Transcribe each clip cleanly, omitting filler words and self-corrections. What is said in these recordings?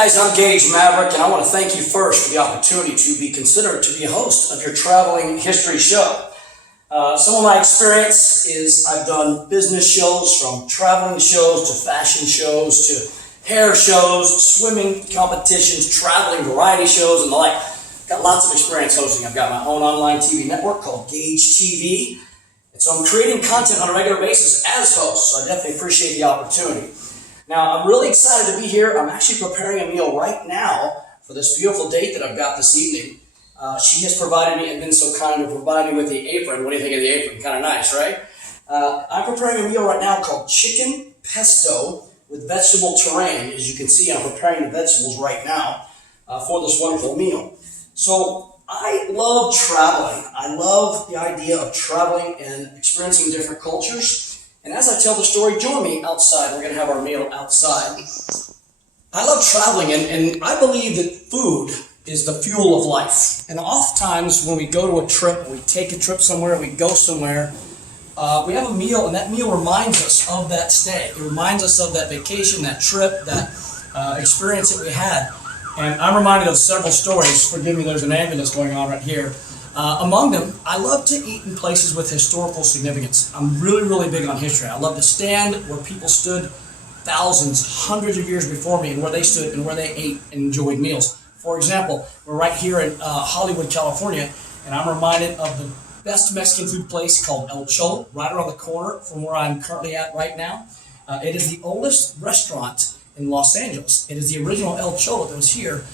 guys, I'm Gage Maverik, and I want to thank you first for the opportunity to be considered to be a host of your traveling history show. Some of my experience is I've done business shows, from traveling shows to fashion shows to hair shows, swimming competitions, traveling variety shows, and the like. Got lots of experience hosting. I've got my own online TV network called Gage TV, and so I'm creating content on a regular basis as host, so I definitely appreciate the opportunity. Now, I'm really excited to be here. I'm actually preparing a meal right now for this beautiful date that I've got this evening. She has provided me and been so kind to provide me with the apron. What do you think of the apron? Kind of nice, right? I'm preparing a meal right now called chicken pesto with vegetable terrain. As you can see, I'm preparing the vegetables right now for this wonderful meal. So I love traveling. I love the idea of traveling and experiencing different cultures. And as I tell the story, join me outside. We're going to have our meal outside. I love traveling, and I believe that food is the fuel of life. And oftentimes when we go to a trip, we take a trip somewhere, we go somewhere, we have a meal, and that meal reminds us of that stay. It reminds us of that vacation, that trip, that experience that we had. And I'm reminded of several stories. Forgive me, there's an ambulance going on right here. Among them, I love to eat in places with historical significance. I'm really, really big on history. I love to stand where people stood thousands, hundreds of years before me, and where they stood and where they ate and enjoyed meals. For example, we're right here in Hollywood, California, and I'm reminded of the best Mexican food place called El Cholo, right around the corner from where I'm currently at right now. It is the oldest restaurant in Los Angeles. It is the original El Cholo that was here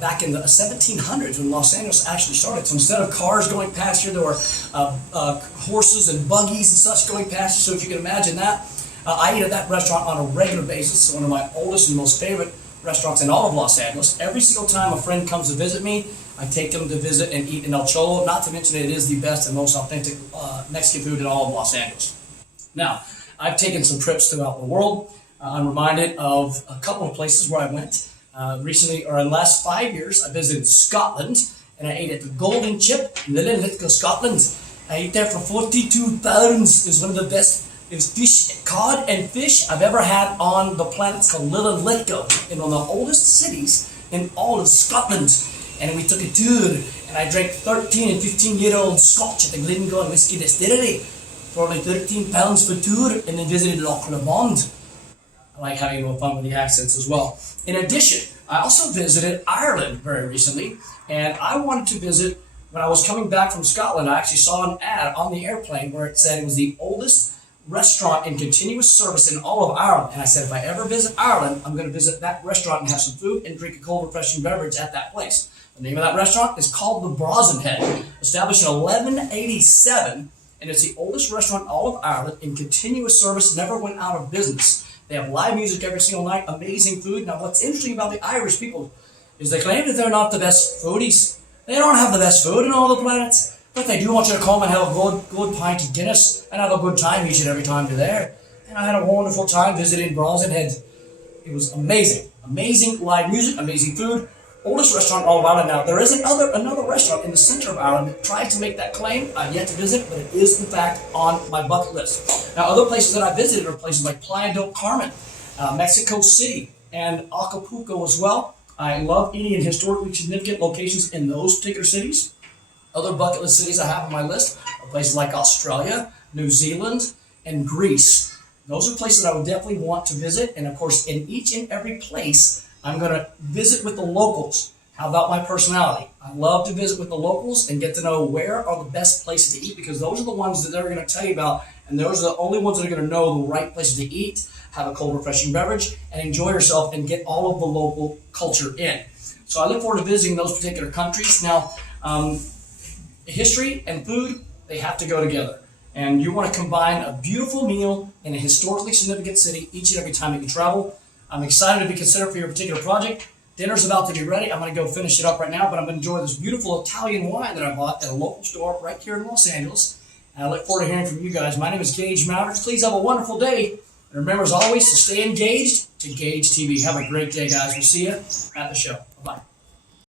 back in the 1700s when Los Angeles actually started. So instead of cars going past here, there were horses and buggies and such going past here. So if you can imagine that, I eat at that restaurant on a regular basis. It's one of my oldest and most favorite restaurants in all of Los Angeles. Every single time a friend comes to visit me, I take them to visit and eat in El Cholo. Not to mention it is the best and most authentic Mexican food in all of Los Angeles. Now, I've taken some trips throughout the world. I'm reminded of a couple of places where I went. Recently, or in the last 5 years, I visited Scotland, and I ate at the Golden Chip in Lithgow, Scotland. I ate there for 42 pounds. It was one of the best fish, cod and fish I've ever had on the planet. It's called Lithgow, in one of the oldest cities in all of Scotland. And we took a tour, and I drank 13 and 15-year-old Scotch at the Glengoyne Whiskey Distillery for only 13 pounds per tour, and then visited Loch Lomond. I like having a little fun with the accents as well. In addition, I also visited Ireland very recently, and I wanted to visit, when I was coming back from Scotland, I actually saw an ad on the airplane where it said it was the oldest restaurant in continuous service in all of Ireland. And I said, if I ever visit Ireland, I'm going to visit that restaurant and have some food and drink a cold, refreshing beverage at that place. The name of that restaurant is called the Brazen Head, established in 1187, and it's the oldest restaurant in all of Ireland in continuous service, never went out of business. They have live music every single night, amazing food. Now, what's interesting about the Irish people is they claim that they're not the best foodies. They don't have the best food in all the planets, but they do want you to come and have a good pint of Guinness and have a good time each and every time you're there. And I had a wonderful time visiting Brazen Head. It was amazing. Amazing live music, amazing food. Oldest restaurant in all of Ireland now. There is another restaurant in the center of Ireland that tried to make that claim. I've yet to visit, but it is in fact on my bucket list. Now, other places that I visited are places like Playa del Carmen, Mexico City, and Acapulco as well. I love eating in historically significant locations in those particular cities. Other bucket list cities I have on my list are places like Australia, New Zealand, and Greece. Those are places that I would definitely want to visit, and of course, in each and every place, I'm going to visit with the locals. How about my personality? I love to visit with the locals and get to know where are the best places to eat, because those are the ones that they're going to tell you about, and those are the only ones that are going to know the right places to eat, have a cold, refreshing beverage, and enjoy yourself and get all of the local culture in. So I look forward to visiting those particular countries. Now, history and food, they have to go together. And you want to combine a beautiful meal in a historically significant city each and every time that you travel. I'm excited to be considered for your particular project. Dinner's about to be ready. I'm going to go finish it up right now, but I'm going to enjoy this beautiful Italian wine that I bought at a local store right here in Los Angeles. And I look forward to hearing from you guys. My name is Gage Maverik. Please have a wonderful day. And remember, as always, to stay engaged to Gage TV. Have a great day, guys. We'll see you at the show.